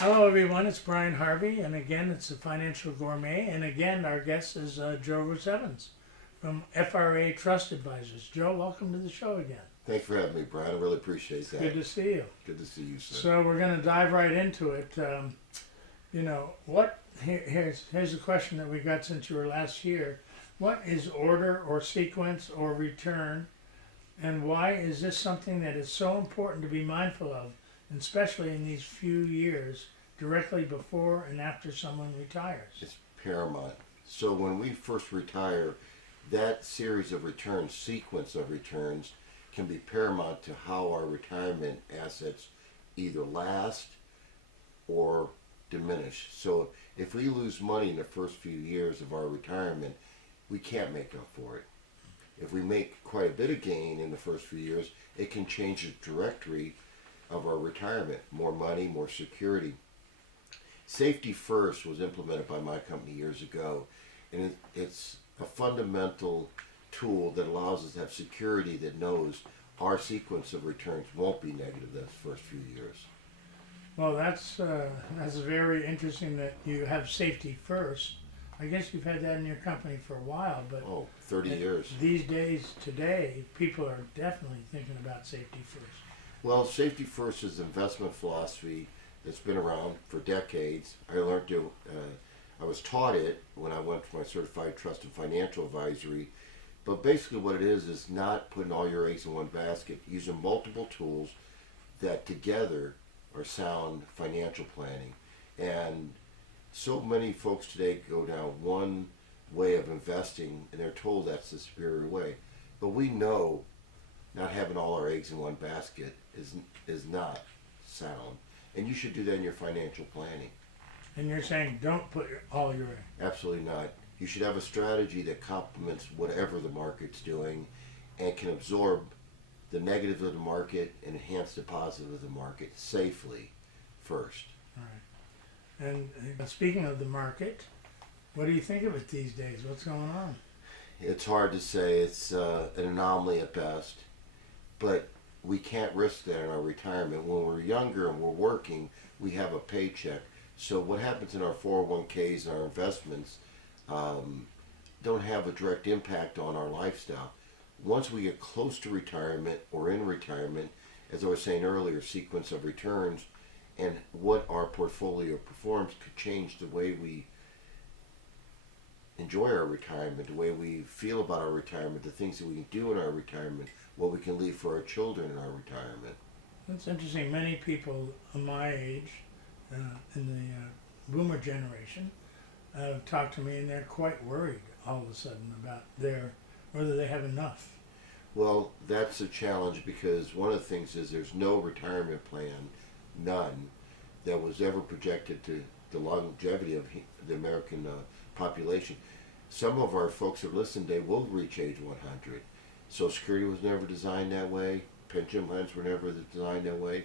Hello everyone, it's Brian Harvey, and again it's the Financial Gourmet, and again our guest is Joe RoosEvans from FRA Trust Advisors. Joe, welcome to the show again. Thanks for having me, Brian. I really appreciate that. Good to see you. Good to see you, sir. So we're going to dive right into it. Here's a question that we got since you were last here. What is order or sequence or return, and why is this something that is so important to be mindful of, and especially in these few years directly before and after someone retires? It's paramount. So when we first retire, that series of returns, sequence of returns, can be paramount to how our retirement assets either last or diminish. So if we lose money in the first few years of our retirement, we can't make up for it. If we make quite a bit of gain in the first few years, it can change the trajectory of our retirement. More money, more security. Safety First was implemented by my company years ago, and it's a fundamental tool that allows us to have security that knows our sequence of returns won't be negative those first few years. Well, that's very interesting that you have safety first. I guess you've had that in your company for a while, but 30 years. These days, today, people are definitely thinking about safety first. Well, Safety First is an investment philosophy that's been around for decades. I was taught it when I went for my Certified Trust and Financial Advisory. But basically what it is not putting all your eggs in one basket, using multiple tools that together are sound financial planning. And so many folks today go down one way of investing, and they're told that's the superior way. But we know not having all our eggs in one basket is not sound. And you should do that in your financial planning. And you're saying don't put all your eggs. Absolutely not. You should have a strategy that complements whatever the market's doing and can absorb the negatives of the market and enhance the positive of the market safely first. All right. And speaking of the market, what do you think of it these days? What's going on? It's hard to say. It's an anomaly at best. But we can't risk that in our retirement. When we're younger and we're working, we have a paycheck. So what happens in our 401ks and our investments don't have a direct impact on our lifestyle. Once we get close to retirement or in retirement, as I was saying earlier, sequence of returns and what our portfolio performs could change the way we enjoy our retirement, the way we feel about our retirement, the things that we can do in our retirement, what we can leave for our children in our retirement. That's interesting. Many people my age, in the boomer generation, talk to me, and they're quite worried all of a sudden about whether they have enough. Well, that's a challenge because one of the things is there's no retirement plan, none, that was ever projected to the longevity of the American population. Some of our folks that listen, they will reach age 100. Social Security was never designed that way. Pension plans were never designed that way.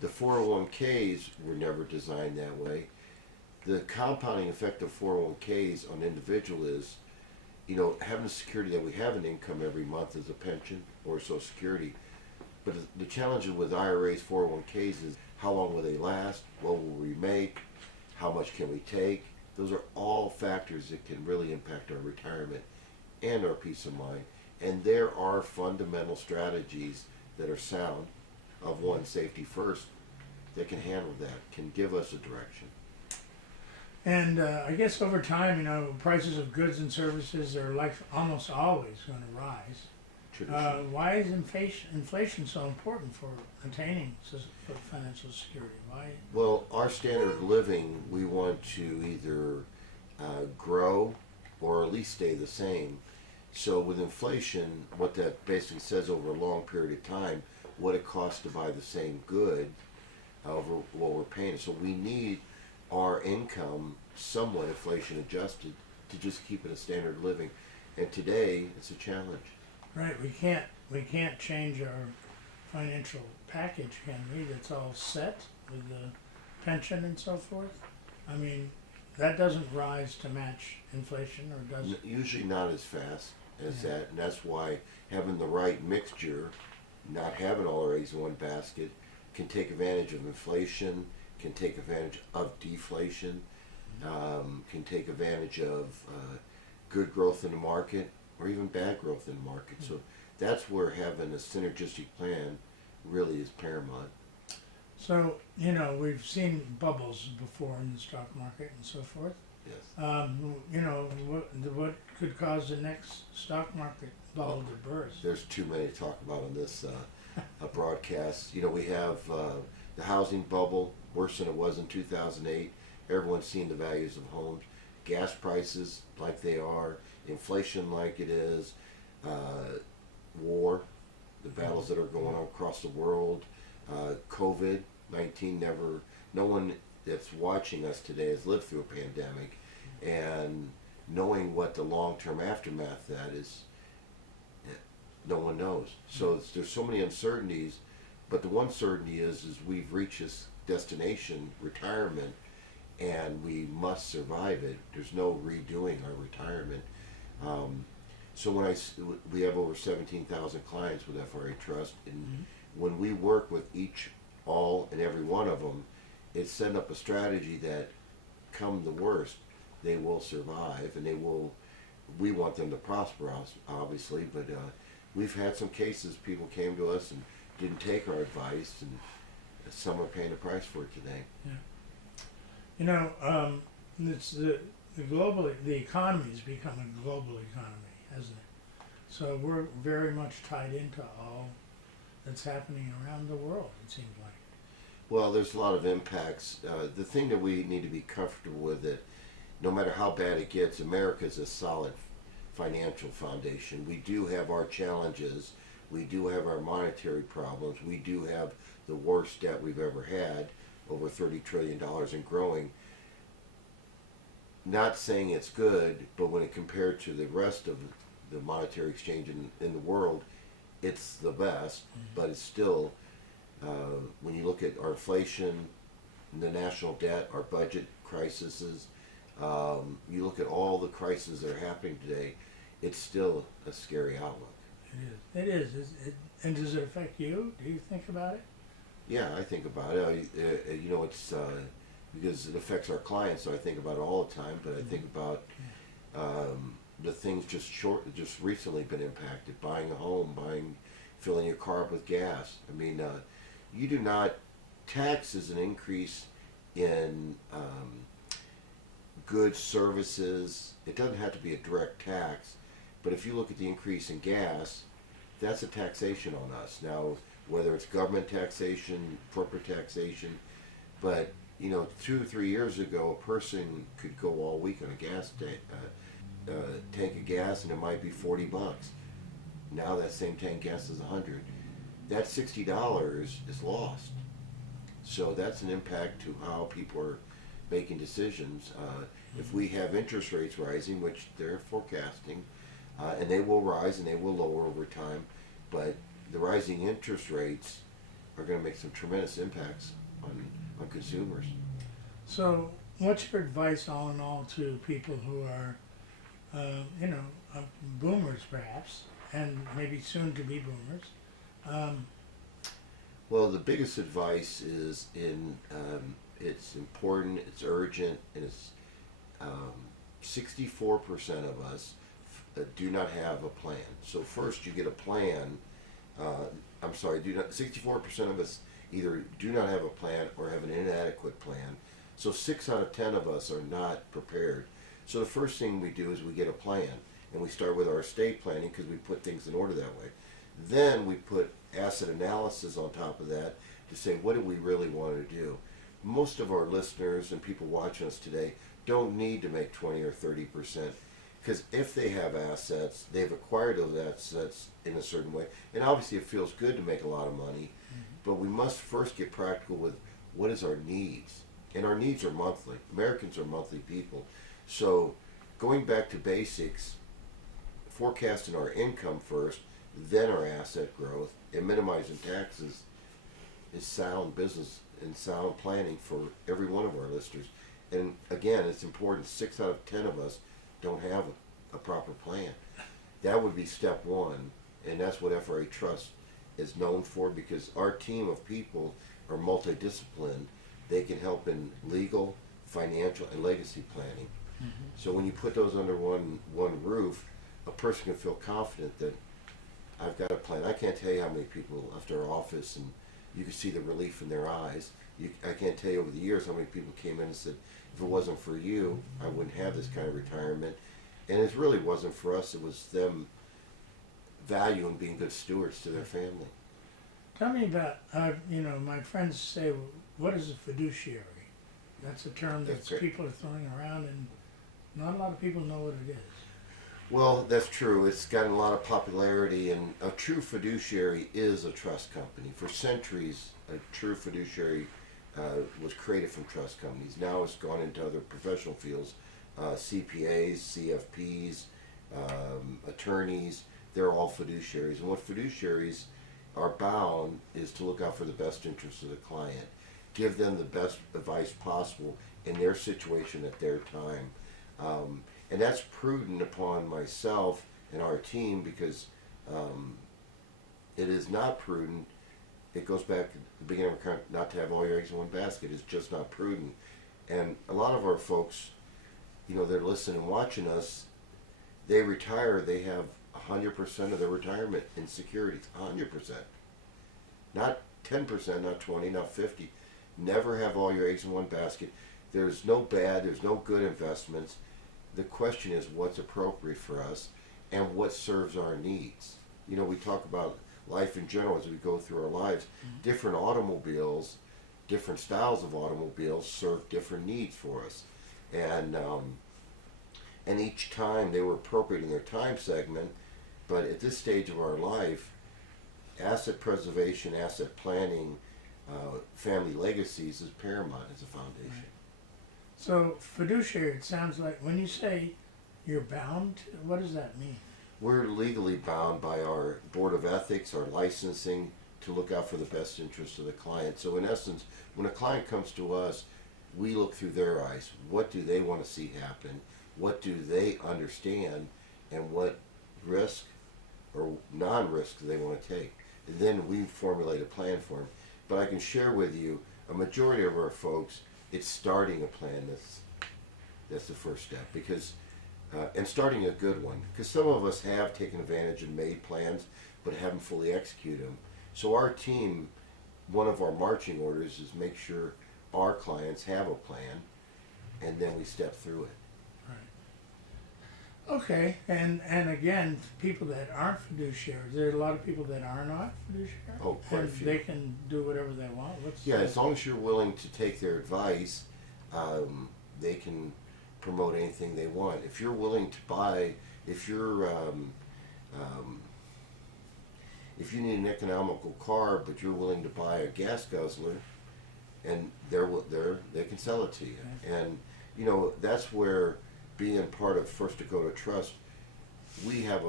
The 401ks were never designed that way. The compounding effect of 401ks on individual is, having the security that we have an income every month as a pension or Social Security. But the challenge with IRAs, 401ks is how long will they last? What will we make? How much can we take? Those are all factors that can really impact our retirement and our peace of mind. And there are fundamental strategies that are sound of one, Safety First, that can handle that, can give us a direction. And I guess over time, prices of goods and services are almost always going to rise. Why is inflation so important for attaining financial security? Why? Well, our standard of living, we want to either grow or at least stay the same. So with inflation, what that basically says over a long period of time, what it costs to buy the same good over what we're paying. So we need our income somewhat inflation adjusted to just keep it a standard of living. And today, it's a challenge. Right, we can't change our financial package, can we? That's all set with the pension and so forth. I mean, that doesn't rise to match inflation, or does it? Usually not as fast as that, and that's why having the right mixture, not having all our eggs in one basket, can take advantage of inflation, can take advantage of deflation, can take advantage of good growth in the market or even bad growth in the market. So that's where having a synergistic plan really is paramount. So, we've seen bubbles before in the stock market and so forth. Yes. What could cause the next stock market bubble to burst? There's too many to talk about on this broadcast. We have the housing bubble, worse than it was in 2008. Everyone's seen the values of homes. Gas prices like they are, inflation like it is, war, the battles that are going on across the world, COVID-19 no one that's watching us today has lived through a pandemic, and knowing what the long-term aftermath of that is, no one knows. So there's so many uncertainties, but the one certainty is we've reached this destination, retirement, and we must survive it. There's no redoing our retirement. So we have over 17,000 clients with FRA Trust, and when we work with all and every one of them, it's setting up a strategy that, come the worst, they will survive, and we want them to prosper, obviously, but we've had some cases, people came to us and didn't take our advice, and some are paying the price for it today. Yeah. It's the economy has become a global economy, hasn't it? So we're very much tied into all that's happening around the world, it seems like. Well, there's a lot of impacts. The thing that we need to be comfortable with, that no matter how bad it gets, America's a solid financial foundation. We do have our challenges. We do have our monetary problems. We do have the worst debt we've ever had, over $30 trillion and growing. Not saying it's good, but when it compared to the rest of the monetary exchange in the world, it's the best, but it's still, when you look at our inflation, the national debt, our budget crises, you look at all the crises that are happening today, it's still a scary outlook. It is. And does it affect you? Do you think about it? Yeah, I think about it. It's because it affects our clients, so I think about it all the time. But I think about the things just recently been impacted. Buying a home, filling your car up with gas. I mean, you do not. Tax is an increase in goods, services. It doesn't have to be a direct tax, but if you look at the increase in gas, that's a taxation on us. Now, whether it's government taxation, corporate taxation, but 2 or 3 years ago, a person could go all week on a gas tank of gas, and it might be $40. Now that same tank gas is $100. That $60 is lost. So that's an impact to how people are making decisions. If we have interest rates rising, which they're forecasting, and they will rise and they will lower over time, but the rising interest rates are going to make some tremendous impacts on consumers. So what's your advice, all in all, to people who are, boomers perhaps, and maybe soon to be boomers? Well, the biggest advice is it's important, it's urgent, and it's 64% of us do not have a plan. So first you get a plan. 64% of us either do not have a plan or have an inadequate plan. So 6 out of 10 of us are not prepared. So the first thing we do is we get a plan, and we start with our estate planning because we put things in order that way. Then we put asset analysis on top of that to say, what do we really want to do? Most of our listeners and people watching us today don't need to make 20 or 30%, because if they have assets, they've acquired those assets in a certain way, and obviously it feels good to make a lot of money, but we must first get practical with what is our needs. And our needs are monthly. Americans are monthly people. So going back to basics, forecasting our income first, then our asset growth, and minimizing taxes is sound business and sound planning for every one of our listeners. And again, it's important, 6 out of 10 of us don't have a proper plan. That would be step one, and that's what FRA Trust is known for, because our team of people are multidisciplined. They can help in legal, financial, and legacy planning. So when you put those under one roof, a person can feel confident that I've got a plan. I can't tell you how many people left our office, and you can see the relief in their eyes. I can't tell you over the years how many people came in and said, if it wasn't for you, I wouldn't have this kind of retirement. And it really wasn't for us, it was them valuing being good stewards to their family. Tell me about, my friends say, what is a fiduciary? That's a term that people are throwing around, and not a lot of people know what it is. Well, that's true. It's gotten a lot of popularity, and a true fiduciary is a trust company. For centuries, a true fiduciary was created from trust companies. Now it's gone into other professional fields. CPAs, CFPs, attorneys, they're all fiduciaries. And what fiduciaries are bound is to look out for the best interests of the client, give them the best advice possible in their situation at their time. And that's prudent upon myself and our team, because it is not prudent. It goes back to the beginning of our not to have all your eggs in one basket. It's just not prudent. And a lot of our folks, they're listening and watching us, they retire, they have 100% of their retirement in securities, 100%. Not 10%, not 20, not 50. Never have all your eggs in one basket. There's no bad, there's no good investments. The question is what's appropriate for us and what serves our needs. We talk about life in general as we go through our lives. Different automobiles, different styles of automobiles serve different needs for us. And each time they were appropriate in their time segment, but at this stage of our life, asset preservation, asset planning, family legacies is paramount as a foundation. Right. So fiduciary, it sounds like, when you say you're bound, what does that mean? We're legally bound by our Board of Ethics, our licensing, to look out for the best interests of the client. So in essence, when a client comes to us, we look through their eyes. What do they want to see happen? What do they understand? And what risk or non-risk do they want to take? And then we formulate a plan for them. But I can share with you, a majority of our folks, it's starting a plan that's the first step, because and starting a good one, because some of us have taken advantage and made plans but haven't fully executed them. So our team, one of our marching orders is make sure our clients have a plan, and then we step through it. Right. Okay, and again, people that aren't fiduciaries, there are a lot of people that are not fiduciaries. Oh, quite a few. They can do whatever they want. As long as you're willing to take their advice, they can promote anything they want. If you're willing to buy, if you need an economical car, but you're willing to buy a gas guzzler, and they can sell it to you. Okay. And that's where, being part of First Dakota Trust, we have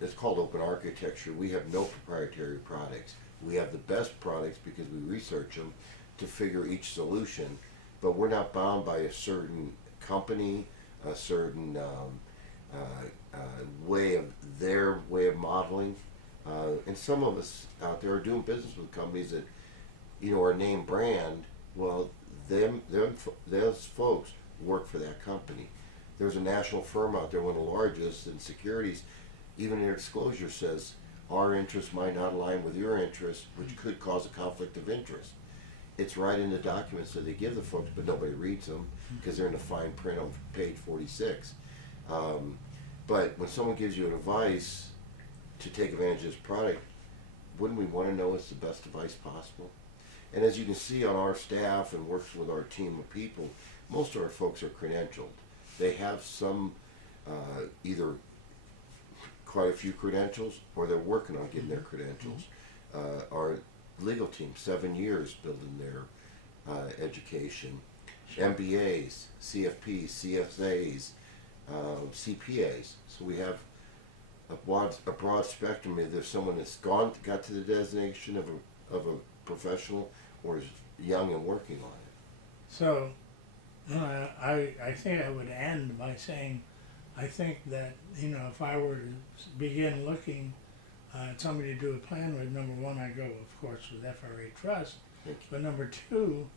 it's called open architecture. We have no proprietary products. We have the best products because we research them to figure each solution, but we're not bound by a certain company, a certain way of modeling. And some of us out there are doing business with companies that, are name brand. Well, those folks work for that company. There's a national firm out there, one of the largest in securities. Even in their disclosure says our interests might not align with your interests, which could cause a conflict of interest. It's right in the documents that they give the folks, but nobody reads them because they're in the fine print on page 46. But when someone gives you advice to take advantage of this product, wouldn't we want to know it's the best advice possible? And as you can see on our staff and works with our team of people, most of our folks are credentialed. They have some, either quite a few credentials, or they're working on getting their credentials. Our legal team, 7 years building their education. MBAs, CFPs, CSAs, CPAs. So we have a broad spectrum. If there's someone that's got to the designation of a professional, or is young and working on it. So I think I would end by saying, I think that, if I were to begin looking at somebody to do a plan with, number one, I go, of course, with FRA Trust. But number two,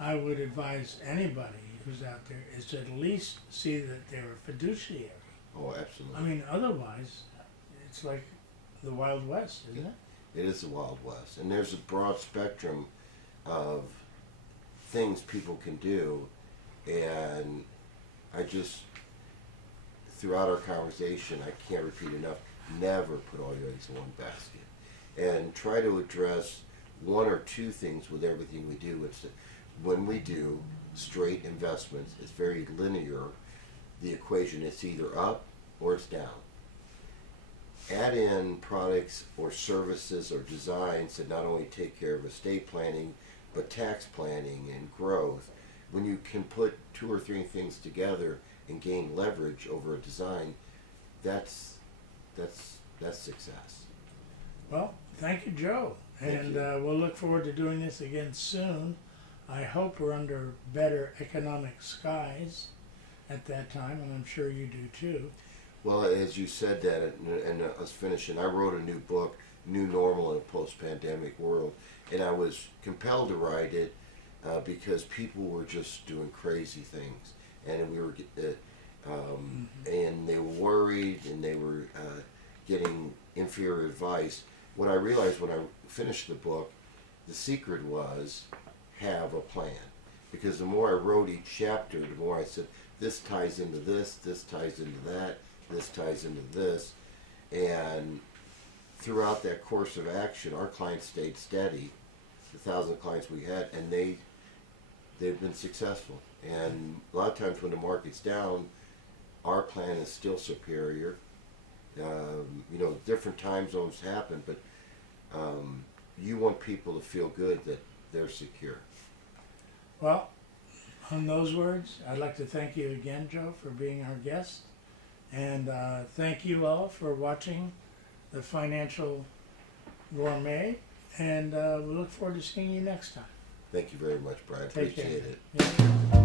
I would advise anybody who's out there is to at least see that they're a fiduciary. Oh, absolutely. I mean, otherwise, it's like the Wild West, isn't it? It is the Wild West, and there's a broad spectrum of things people can do, and I just, throughout our conversation, I can't repeat enough, never put all your eggs in one basket, and try to address one or two things with everything we do. It's that when we do straight investments, it's very linear. The equation, it's either up or it's down. Add in products or services or designs that not only take care of estate planning, but tax planning and growth. When you can put two or three things together and gain leverage over a design, that's success. Well, thank you, Joe. Thank you. We'll look forward to doing this again soon. I hope we're under better economic skies at that time, and I'm sure you do too. Well, as you said that, and us finishing, I wrote a new book, New Normal in a Post-Pandemic World, and I was compelled to write it because people were just doing crazy things, and we were, and they were worried, and they were getting inferior advice. What I realized when I finished the book, the secret was have a plan, because the more I wrote each chapter, the more I said, this ties into this ties into that, this ties into this, and throughout that course of action, our clients stayed steady, the 1,000 clients we had, and they've been successful. And a lot of times when the market's down, our plan is still superior. Different time zones happen, but you want people to feel good that they're secure. Well, on those words, I'd like to thank you again, Joe, for being our guest. And thank you all for watching the Financial Gourmet. And we look forward to seeing you next time. Thank you very much, Brian. Take Appreciate care. it. Yeah.